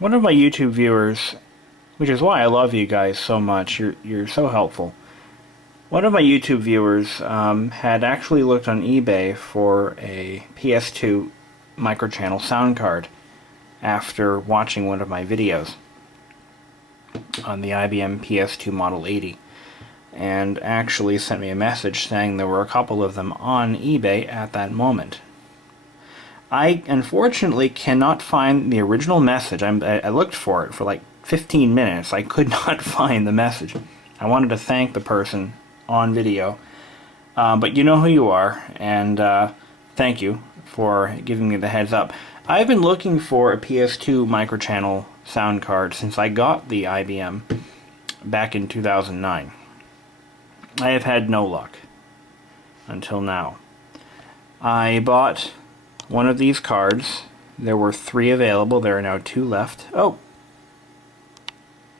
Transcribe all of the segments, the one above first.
One of my YouTube viewers, which is why I love you guys so much, you're so helpful. One of my YouTube viewers had actually looked on eBay for a PS2 Microchannel sound card after watching one of my videos on the IBM PS2 Model 80, and actually sent me a message saying there were a couple of them on eBay at that moment. I unfortunately cannot find the original message. I looked for it for like 15 minutes. I could not find the message. I wanted to thank the person on video, but you know who you are, and thank you for giving me the heads up. I've been looking for a PS2 Microchannel sound card since I got the IBM back in 2009. I have had no luck until now. I bought one of these cards. There were 3 available. There are now 2 left. Oh!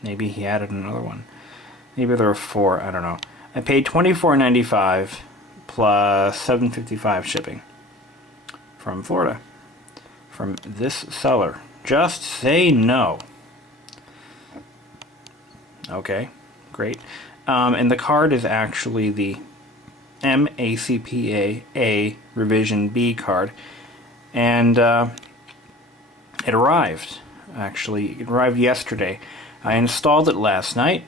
Maybe he added another one. Maybe there were 4. I don't know. I paid $24.95 plus $7.55 shipping from Florida. From this seller. Just say no. Okay, great. And the card is actually the M-ACPA A Revision B card. And it arrived. Actually, it arrived yesterday. I installed it last night.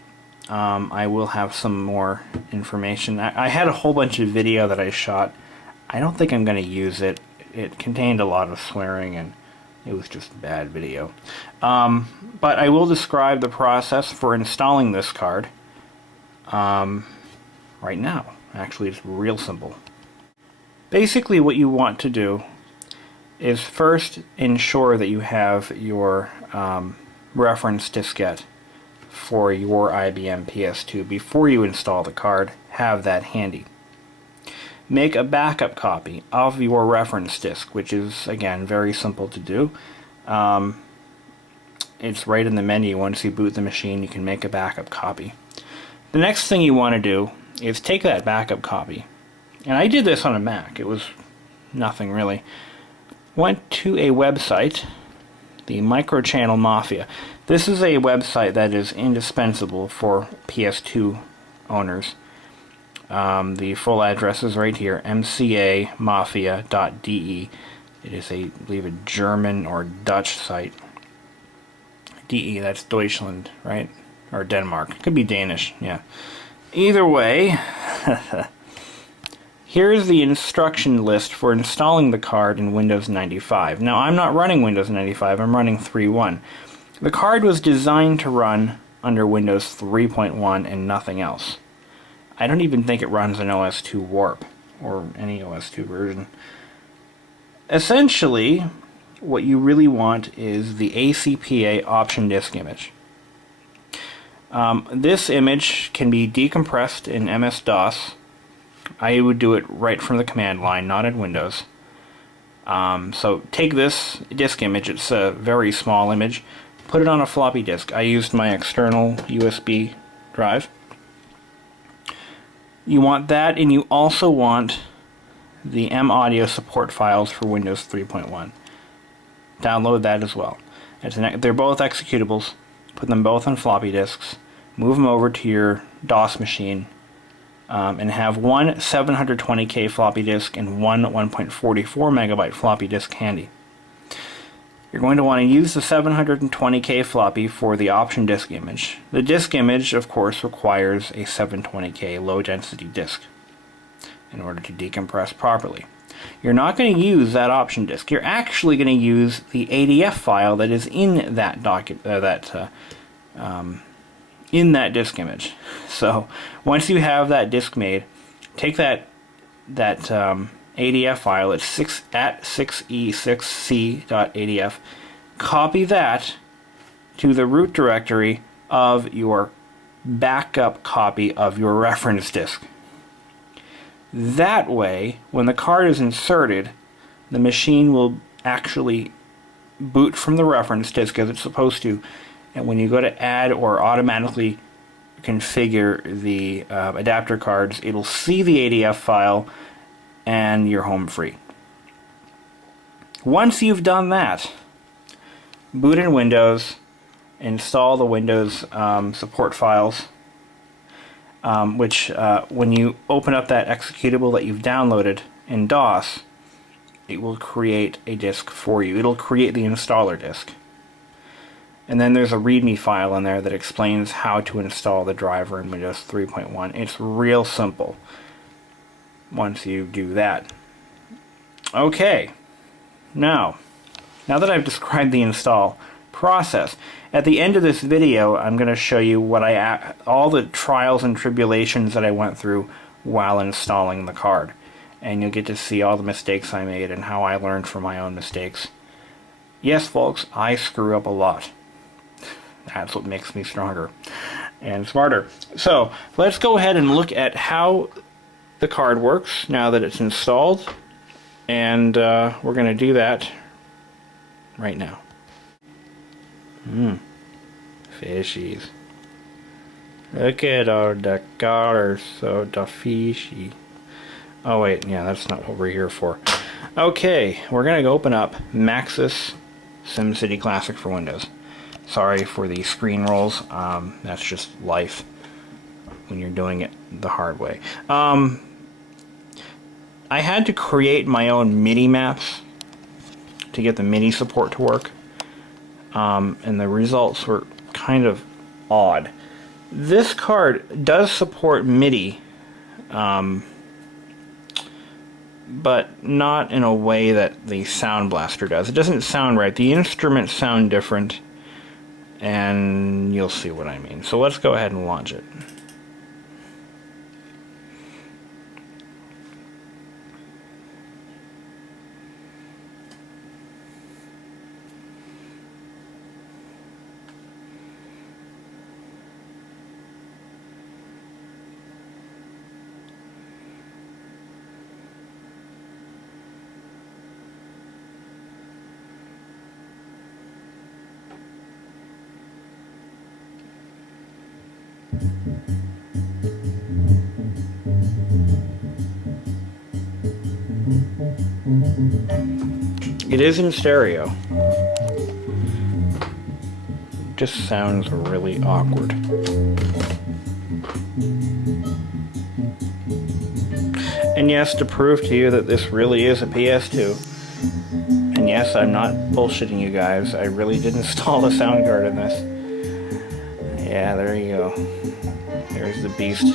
I will have some more information. I had a whole bunch of video that I shot. I don't think I'm going to use it. It contained a lot of swearing and it was just bad video. But I will describe the process for installing this card right now. Actually, it's real simple. Basically, what you want to do is first ensure that you have your reference diskette for your IBM PS2 before you install the card. Have that handy. Make a backup copy of your reference disk, which is, again, very simple to do. It's right in the menu. Once you boot the machine, you can make a backup copy. The next thing you want to do is take that backup copy, and I did this on a Mac. It was nothing really. Went to a website, the Microchannel Mafia. This is a website that is indispensable for PS2 owners. The full address is right here, mcamafia.de. It is I believe, a German or Dutch site. DE, that's Deutschland, right? Or Denmark. Could be Danish, yeah. Either way, here's the instruction list for installing the card in Windows 95. Now, I'm not running Windows 95, I'm running 3.1. The card was designed to run under Windows 3.1 and nothing else. I don't even think it runs an OS2 Warp, or any OS2 version. Essentially, what you really want is the ACPA option disk image. This image can be decompressed in MS-DOS. I would do it right from the command line, not in Windows. So take this disk image, it's a very small image, put it on a floppy disk. I used my external USB drive. You want that, and you also want the M-Audio support files for Windows 3.1. Download that as well. They're both executables. Put them both on floppy disks. Move them over to your DOS machine. And have one 720K floppy disk and one 1.44 megabyte floppy disk handy. You're going to want to use the 720K floppy for the option disk image. The disk image, of course, requires a 720K low density disk in order to decompress properly. You're not going to use that option disk. You're actually going to use the ADF file that is in that in that disk image. So once you have that disk made, take that ADF file. It's 6e6c.adf. Copy that to the root directory of your backup copy of your reference disk. That way, when the card is inserted, the machine will actually boot from the reference disk as it's supposed to, and when you go to add or automatically configure the adapter cards, it'll see the ADF file and you're home free. Once you've done that, boot in Windows, install the Windows support files, which when you open up that executable that you've downloaded in DOS, it will create a disk for you. It'll create the installer disk. And then there's a README file in there that explains how to install the driver in Windows 3.1. It's real simple once you do that. Okay, now that I've described the install process, at the end of this video I'm going to show you what all the trials and tribulations that I went through while installing the card. And you'll get to see all the mistakes I made and how I learned from my own mistakes. Yes, folks, I screw up a lot. That's what makes me stronger and smarter. So let's go ahead and look at how the card works now that it's installed, and we're going to do that right now. Fishies. Look at all the colors, so the fishy. Oh wait, yeah, that's not what we're here for. Okay, we're going to open up Maxis SimCity Classic for Windows. Sorry for the screen rolls, that's just life when you're doing it the hard way. I had to create my own MIDI maps to get the MIDI support to work, and the results were kind of odd. This card does support MIDI, but not in a way that the Sound Blaster does. It doesn't sound right. The instruments sound different, and you'll see what I mean. So let's go ahead and launch it. It is in stereo. Just sounds really awkward. And yes, to prove to you that this really is a PS2, and yes, I'm not bullshitting you guys, I really did install the sound card in this. Yeah, there you go. There's the beast.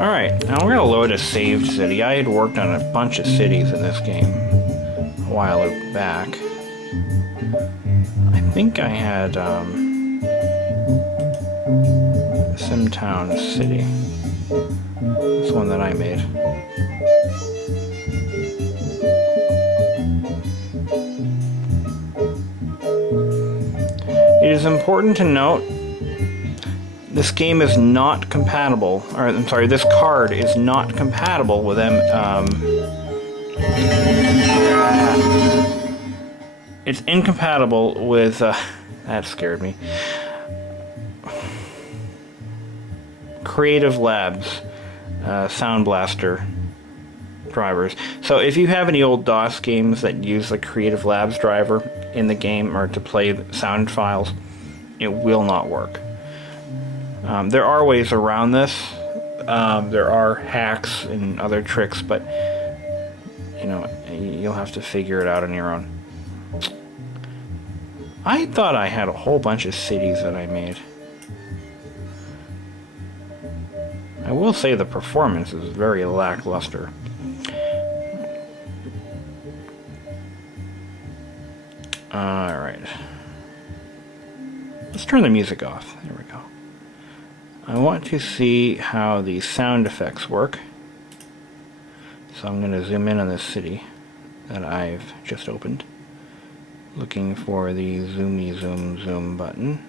Alright, now we're going to load a saved city. I had worked on a bunch of cities in this game a while back. I think I had Simtown City. That's one that I made. It is important to note this game is not compatible, or I'm sorry, this card is not compatible with it's incompatible with, that scared me, Creative Labs Sound Blaster drivers. So if you have any old DOS games that use the Creative Labs driver in the game or to play sound files, it will not work. There are ways around this. There are hacks and other tricks, but you know, you'll have to figure it out on your own. I thought I had a whole bunch of cities that I made. I will say the performance is very lackluster. Alright. Let's turn the music off. There we go. I want to see how the sound effects work. So I'm going to zoom in on this city that I've just opened. Looking for the zoomy zoom zoom button.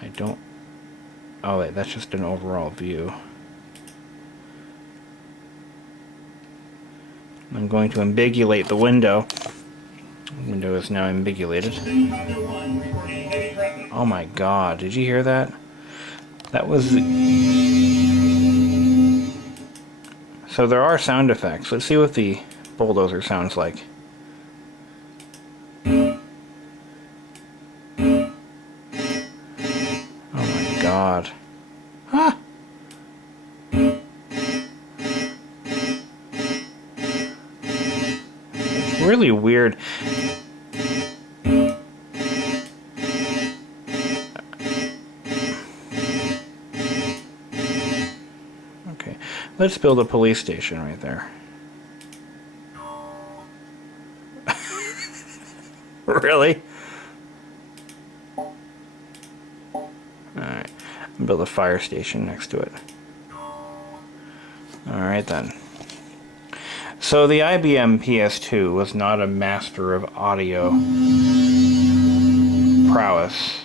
I don't... Oh wait, that's just an overall view. I'm going to ambiguate the window. The window is now ambiguated. Oh my god, did you hear that? That was the... So there are sound effects. Let's see what the bulldozer sounds like. god. Huh. It's really weird. Okay, let's build a police station right there. Really? Alright, build a fire station next to it. Alright then. So the IBM PS2 was not a master of audio prowess.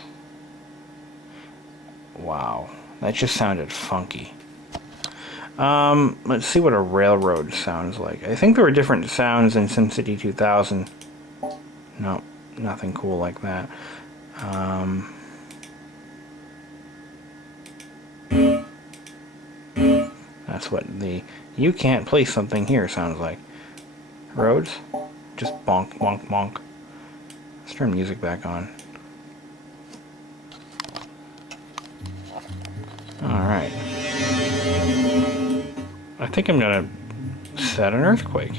Wow, that just sounded funky. Let's see what a railroad sounds like. I think there were different sounds in SimCity 2000. No, nothing cool like that. That's what the "you can't place something here" sounds like. Roads? Just bonk, bonk, bonk. Let's turn music back on. Alright. I think I'm gonna set an earthquake.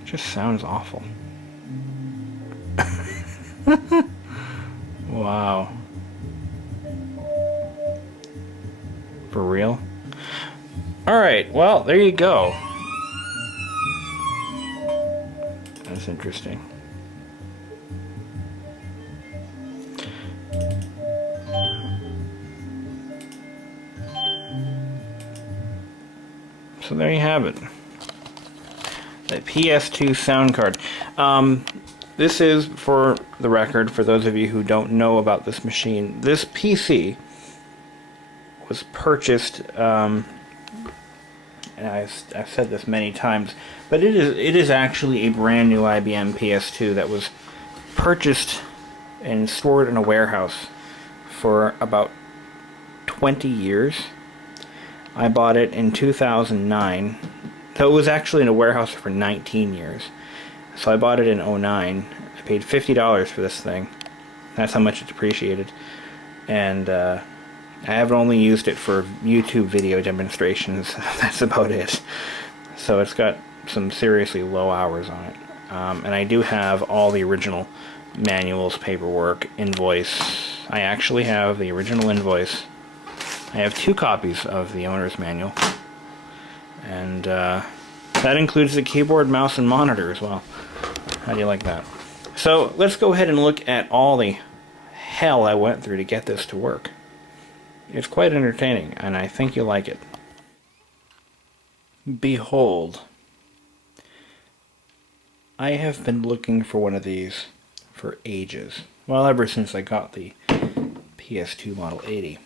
It just sounds awful. Wow. For real? Alright, well, there you go. That's interesting. So there you have it. The PS2 sound card. This is, for the record, for those of you who don't know about this machine, this PC was purchased, and I've said this many times, but it is actually a brand new IBM PS2 that was purchased and stored in a warehouse for about 20 years. I bought it in 2009, so it was actually in a warehouse for 19 years. So I bought it in 2009. I paid $50 for this thing. That's how much it's appreciated. And I have only used it for YouTube video demonstrations. That's about it. So it's got some seriously low hours on it. And I do have all the original manuals, paperwork, invoice. I actually have the original invoice. I have 2 copies of the owner's manual. And that includes the keyboard, mouse, and monitor as well. How do you like that? So let's go ahead and look at all the hell I went through to get this to work. It's quite entertaining, and I think you'll like it. Behold. I have been looking for one of these for ages. Well, ever since I got the PS2 Model 80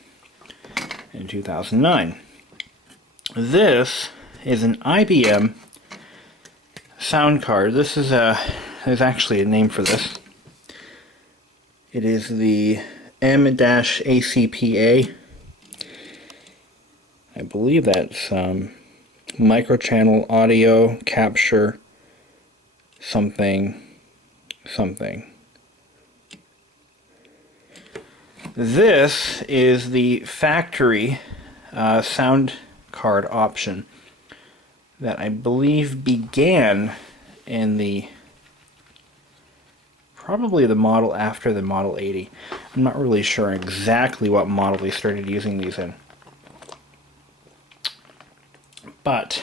in 2009. This is an IBM sound card. This is there's actually a name for this. It is the M-ACPA. I believe that's Microchannel audio capture something. This is the factory sound card option that I believe began in the probably the model after the Model 80. I'm not really sure exactly what model they started using these in. But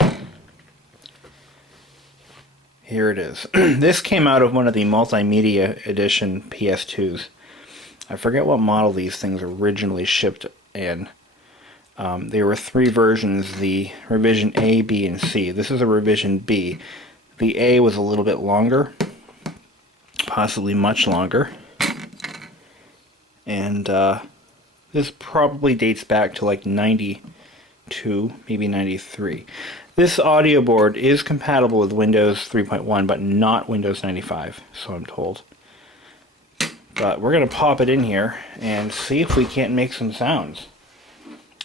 here it is. This came out of one of the multimedia edition PS2s. I forget what model these things originally shipped in. There were 3 versions, the revision A, B, and C. This is a revision B. The A was a little bit longer, possibly much longer. And this probably dates back to like 92, maybe 93. This audio board is compatible with Windows 3.1, but not Windows 95, so I'm told. But we're going to pop it in here and see if we can't make some sounds.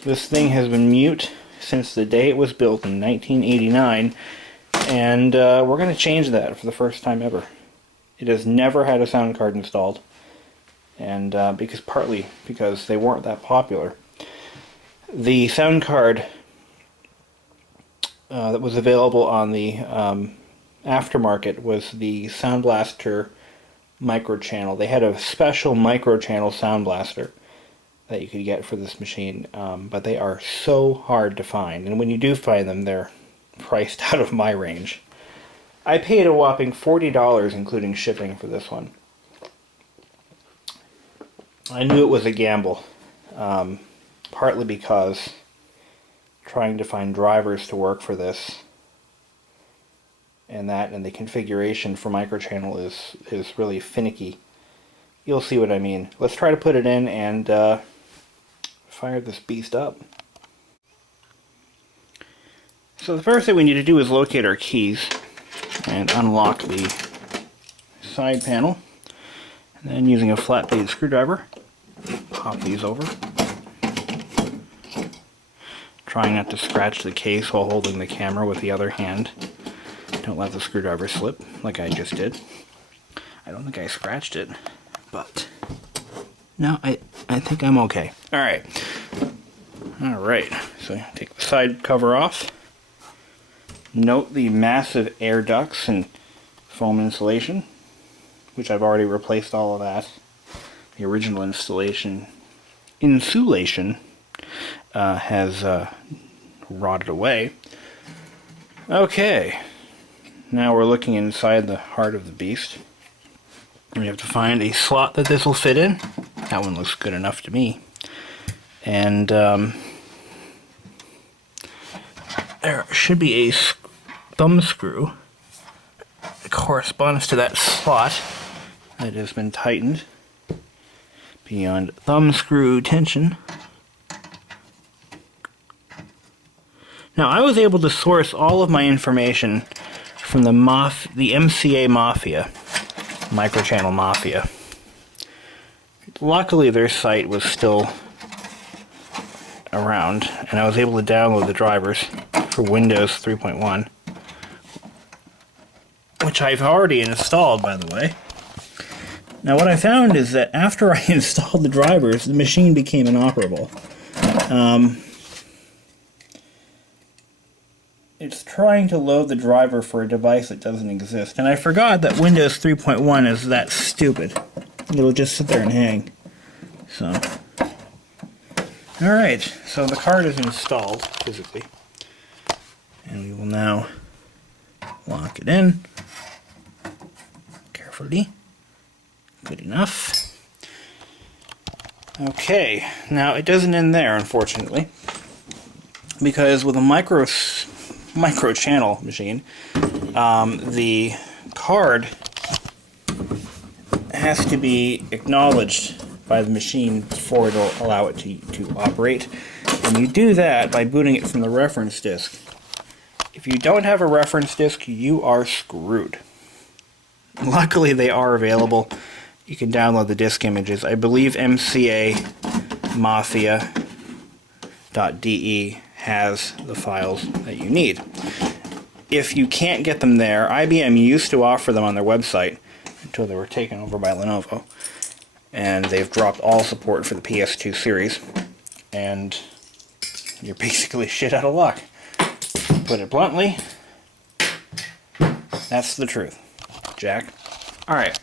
This thing has been mute since the day it was built in 1989, and we're going to change that for the first time ever. It has never had a sound card installed. and partly because they weren't that popular. The sound card that was available on the aftermarket was the Sound Blaster Microchannel. They had a special Microchannel Sound Blaster that you could get for this machine, but they are so hard to find, and when you do find them, they're priced out of my range. I paid a whopping $40 including shipping for this one. I knew it was a gamble, partly because trying to find drivers to work for this and the configuration for Microchannel is really finicky. You'll see what I mean. Let's try to put it in and fire this beast up. So the first thing we need to do is locate our keys and unlock the side panel, and then using a flat blade screwdriver pop these over, trying not to scratch the case while holding the camera with the other hand. Don't let the screwdriver slip like I just did. I don't think I scratched it, but no, I think I'm okay. Alright, so take the side cover off. Note the massive air ducts and foam insulation, which I've already replaced all of that. The original insulation has rotted away. Okay, now we're looking inside the heart of the beast. We have to find a slot that this will fit in. That one looks good enough to me. And there should be a thumb screw that corresponds to that slot that has been tightened beyond thumb screw tension. Now, I was able to source all of my information from the MCA Mafia, Microchannel Mafia. Luckily, their site was still around, and I was able to download the drivers for Windows 3.1, which I've already installed, by the way. Now, what I found is that after I installed the drivers, the machine became inoperable. It's trying to load the driver for a device that doesn't exist, and I forgot that Windows 3.1 is that stupid. It'll just sit there and hang. So, alright, so the card is installed physically, and we will now lock it in carefully. Good enough. Okay, now it doesn't end there, unfortunately, because with a microchannel machine, the card has to be acknowledged by the machine before it'll allow it to operate. And you do that by booting it from the reference disk. If you don't have a reference disk, you are screwed. Luckily, they are available. You can download the disk images. I believe MCAMafia.de has the files that you need. If you can't get them there, IBM used to offer them on their website until they were taken over by Lenovo, and they've dropped all support for the PS2 series, and you're basically shit out of luck. Put it bluntly, that's the truth, Jack. Alright,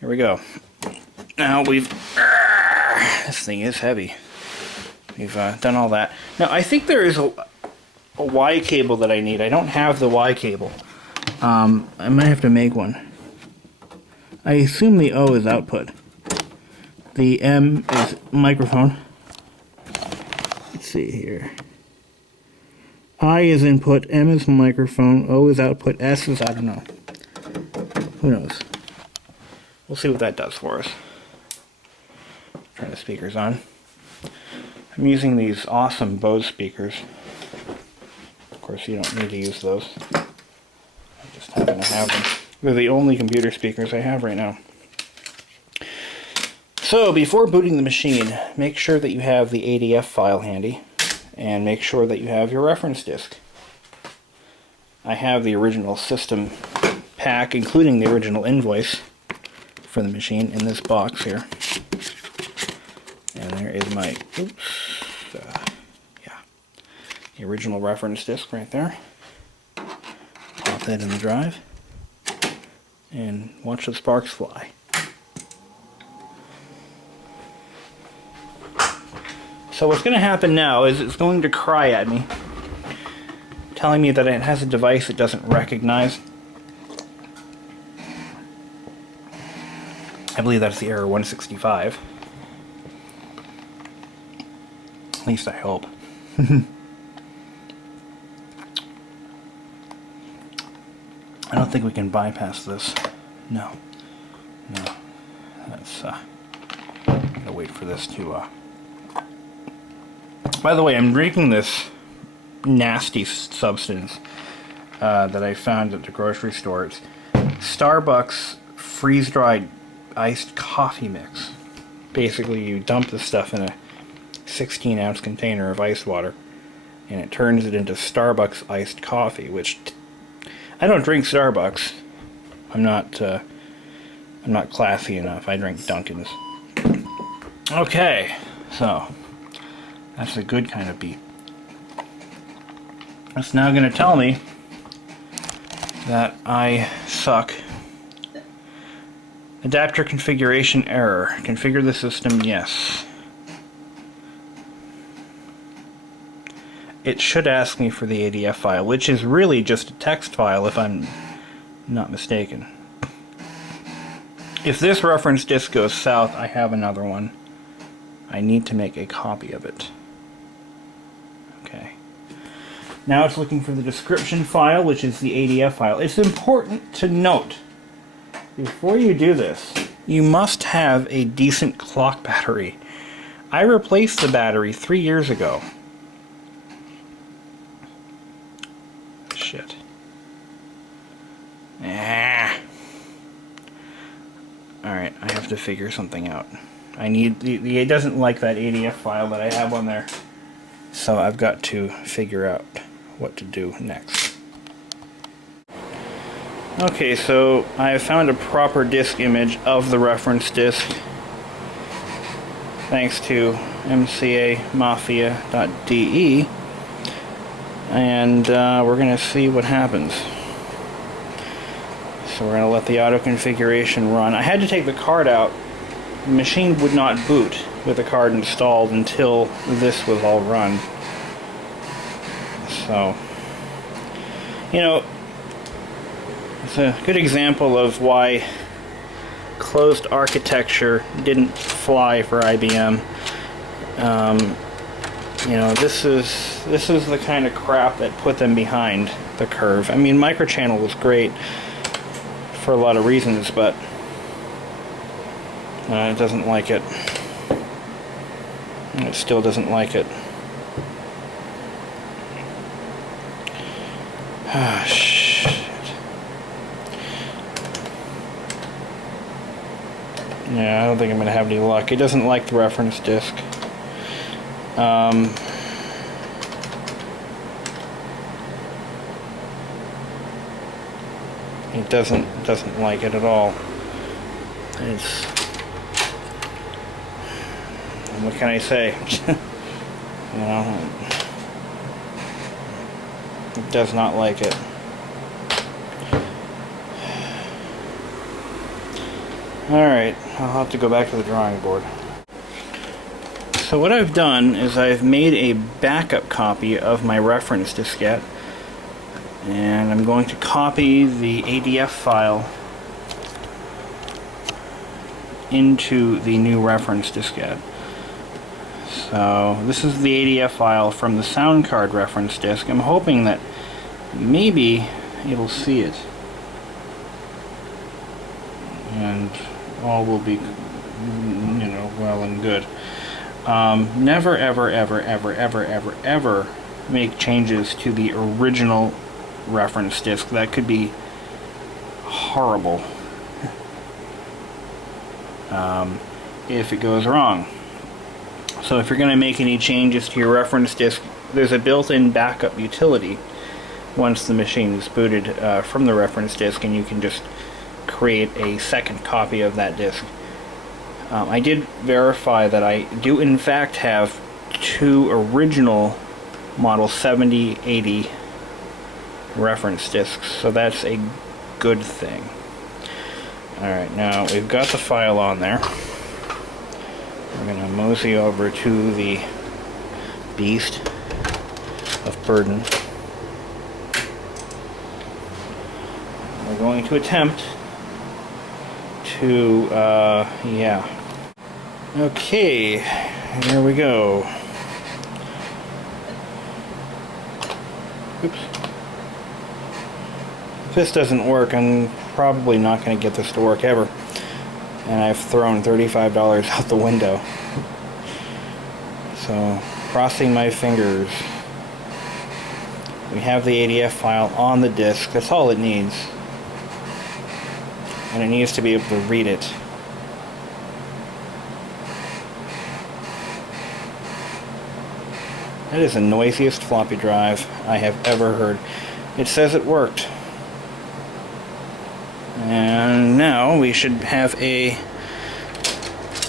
here we go. Now this thing is heavy. We've done all that. Now, I think there is a Y cable that I need. I don't have the Y cable. I might have to make one. I assume the O is output. The M is microphone. Let's see here. I is input, M is microphone, O is output, S is, I don't know. Who knows? We'll see what that does for us. Turn the speakers on. I'm using these awesome Bose speakers. Of course, you don't need to use those. I just happen to have them. They're the only computer speakers I have right now. So, before booting the machine, make sure that you have the ADF file handy, and make sure that you have your reference disk. I have the original system pack, including the original invoice for the machine in this box here. And there is my, yeah, the original reference disc right there. Pop that in the drive and watch the sparks fly. So what's going to happen now is it's going to cry at me, telling me that it has a device it doesn't recognize. I believe that's the error 165. At least I hope. I don't think we can bypass this. No. No. That's, gotta wait for this to, By the way, I'm drinking this nasty substance that I found at the grocery store. It's Starbucks freeze-dried iced coffee mix. Basically, you dump this stuff in a 16-ounce container of ice water, and it turns it into Starbucks iced coffee, which I don't drink Starbucks. I'm not classy enough. I drink Dunkin's. Okay, so that's a good kind of beat. It's now going to tell me that I suck. Adapter configuration error. Configure the system, yes. It should ask me for the ADF file, which is really just a text file if I'm not mistaken. If this reference disk goes south, I have another one. I need to make a copy of it. Okay. Now it's looking for the description file, which is the ADF file. It's important to note, before you do this, you must have a decent clock battery. I replaced the battery 3 years ago. Shit. Alright, I have to figure something out. I need it doesn't like that ADF file that I have on there. So I've got to figure out what to do next. Okay, so I have found a proper disk image of the reference disk, thanks to IBM, and we're going to see what happens. So we're going to let the auto configuration run. I had to take the card out. The machine would not boot with the card installed until this was all run. So, you know, it's a good example of why closed architecture didn't fly for IBM. You know, this is the kind of crap that put them behind the curve. I mean, Microchannel was great for a lot of reasons, but it doesn't like it. It still doesn't like it. Ah, shit. Yeah, I don't think I'm going to have any luck. It doesn't like the reference disk. It doesn't like it at all. It's, what can I say? You know, it does not like it. Alright, I'll have to go back to the drawing board. So what I've done is I've made a backup copy of my reference diskette, and I'm going to copy the ADF file into the new reference diskette. So this is the ADF file from the sound card reference disk. I'm hoping that maybe it'll see it, and all will be, you know, well and good. Never ever make changes to the original reference disk. That could be horrible if it goes wrong. So if you're going to make any changes to your reference disk, there's a built-in backup utility once the machine is booted from the reference disk, and you can just create a second copy of that disc. I did verify that I do in fact have two original Model 7080 reference discs, so that's a good thing. Alright, now we've got the file on there. We're going to mosey over to the beast of burden. We're going to attempt to, yeah. Okay, here we go. Oops. If this doesn't work, I'm probably not going to get this to work ever. And I've thrown $35 out the window. So, crossing my fingers. We have the ADF file on the disk. That's all it needs. And it needs to be able to read it. That is the noisiest floppy drive I have ever heard. It says it worked. And now we should have a...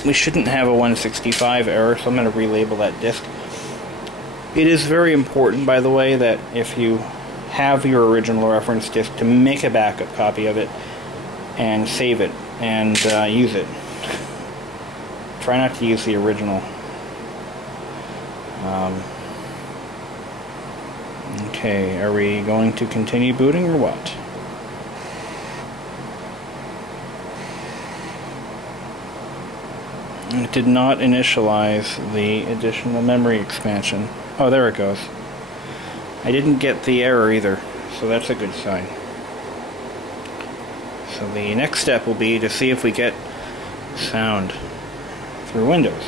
We shouldn't have a 165 error, so I'm going to relabel that disk. It is very important, by the way, that if you have your original reference disk, to make a backup copy of it and save it and use it. Try not to use the original. Okay, are we going to continue booting or what? It did not initialize the additional memory expansion. Oh, there it goes. I didn't get the error either, so that's a good sign. So the next step will be to see if we get sound through Windows.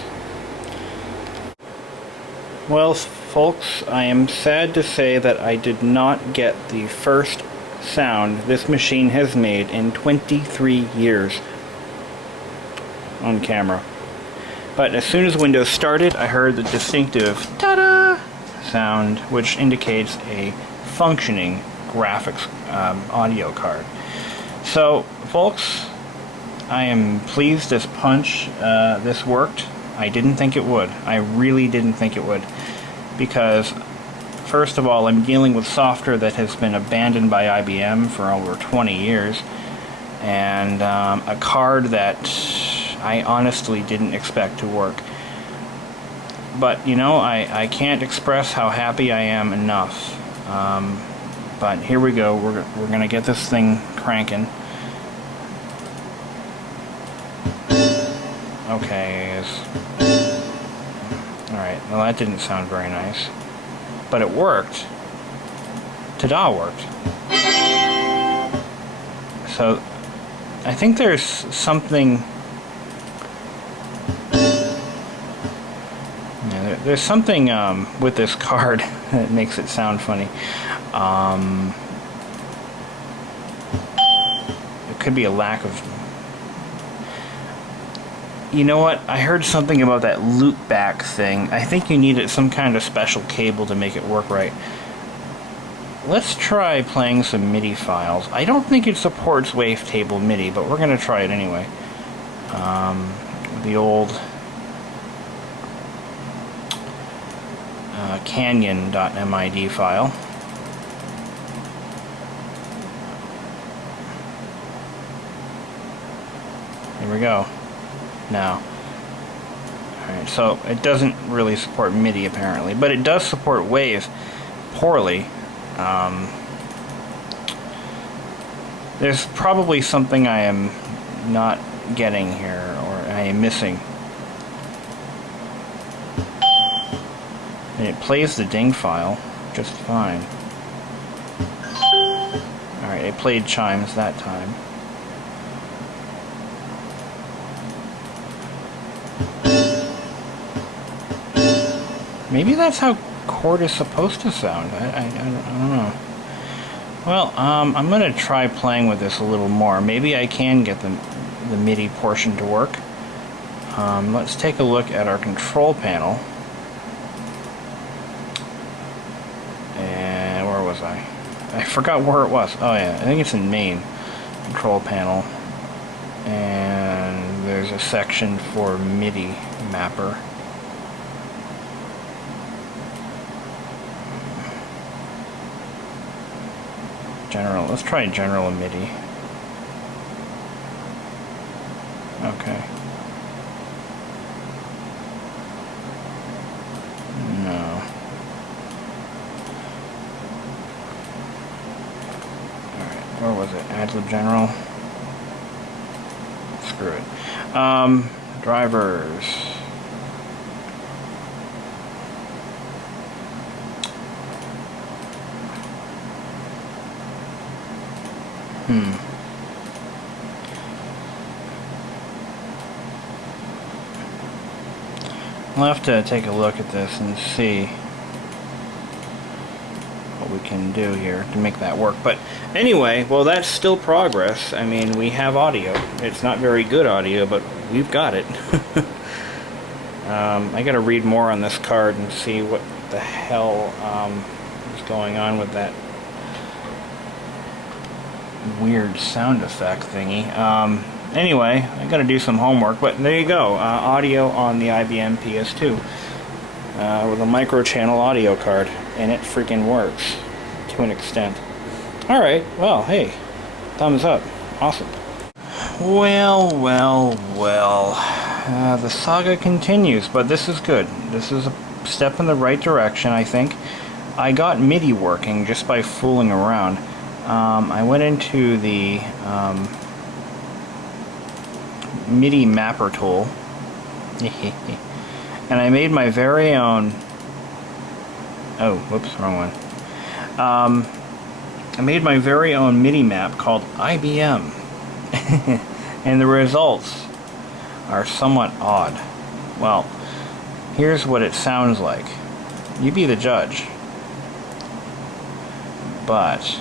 Well, folks, I am sad to say that I did not get the first sound this machine has made in 23 years on camera. But as soon as Windows started, I heard the distinctive ta-da sound, which indicates a functioning graphics audio card. So, folks, I am pleased as punch this worked. I didn't think it would. I really didn't think it would. Because, first of all, I'm dealing with software that has been abandoned by IBM for over 20 years. And a card that I honestly didn't expect to work. But, you know, I can't express how happy I am enough. But here we go. We're going to get this thing cranking. Okay. Alright, well that didn't sound very nice. But it worked. Ta-da worked. So, I think there's something... Yeah, there's something with this card that makes it sound funny. It could be a lack of... You know what? I heard something about that loopback thing. I think you needed some kind of special cable to make it work right. Let's try playing some MIDI files. I don't think it supports wavetable MIDI, but we're going to try it anyway. The old canyon.mid file. Here we go. Now, alright, so it doesn't really support MIDI apparently, but it does support wave poorly. There's probably something I am not getting here, or I am missing. And it plays the ding file just fine. Alright, it played chimes that time. Maybe that's how chord is supposed to sound. I don't know. Well, I'm going to try playing with this a little more. Maybe I can get the MIDI portion to work. Let's take a look at our control panel. where was I? I forgot where it was. Oh yeah, I think it's in main control panel. And there's a section for MIDI mapper. General, let's try general MIDI. Okay. No. Alright, where was it? Adlib general? Screw it. Drivers. We'll have to take a look at this and see what we can do here to make that work. But anyway, well, that's still progress. I mean, we have audio. It's not very good audio, but we've got it. I gotta read more on this card and see what the hell is going on with that weird sound effect thingy. Anyway, I gotta do some homework, but there you go. Audio on the IBM PS2 with a microchannel audio card, and it freaking works to an extent. Alright, well, hey, thumbs up. Awesome. Well, the saga continues, but this is good. This is a step in the right direction, I think. I got MIDI working just by fooling around. I went into the MIDI mapper tool and I made my very own, oh, whoops, wrong one. I made my very own MIDI map called IBM and the results are somewhat odd. Well, here's what it sounds like. You be the judge. But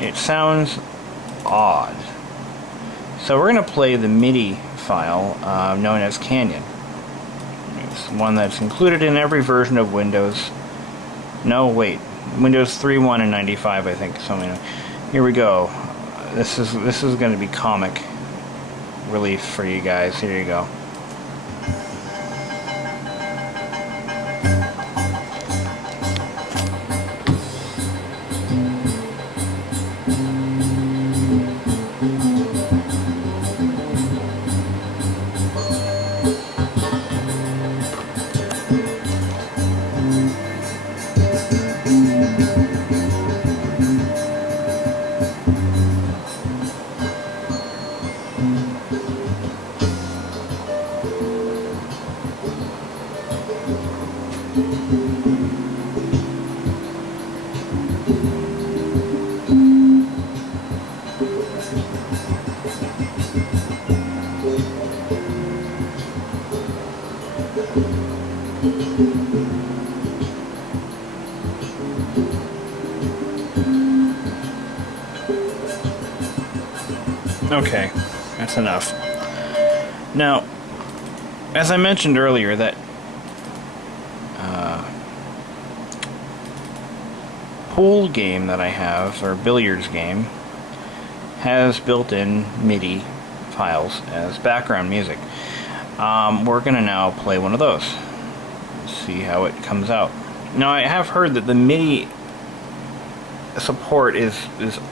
it sounds odd. So we're going to play the MIDI file known as Canyon. It's one that's included in every version of Windows. No, wait. Windows 3.1 and 95, I think. Something. Here we go. This is going to be comic relief for you guys. Here you go. Okay, that's enough. Now, as I mentioned earlier, that pool game that I have, or billiards game, has built-in MIDI files as background music. We're going to now play one of those. See how it comes out. Now, I have heard that the MIDI support is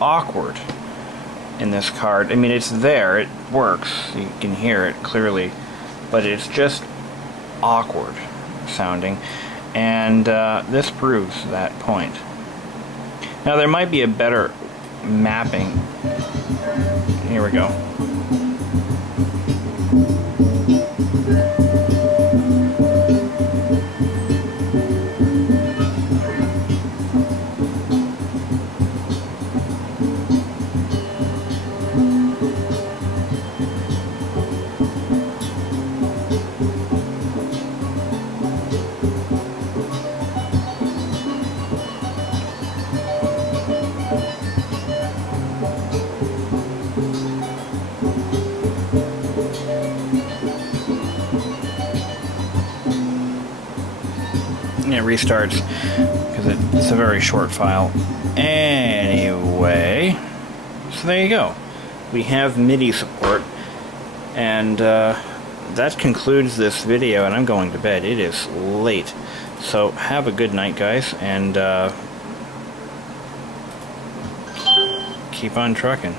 awkward in this card. I mean, it's there, it works, you can hear it clearly, but it's just awkward sounding, and this proves that point. Now, there might be a better mapping. Here we go. It restarts because it's a very short file. Anyway, so there you go. We have MIDI support, And that concludes this video, and I'm going to bed. It is late. So have a good night, guys, and keep on trucking.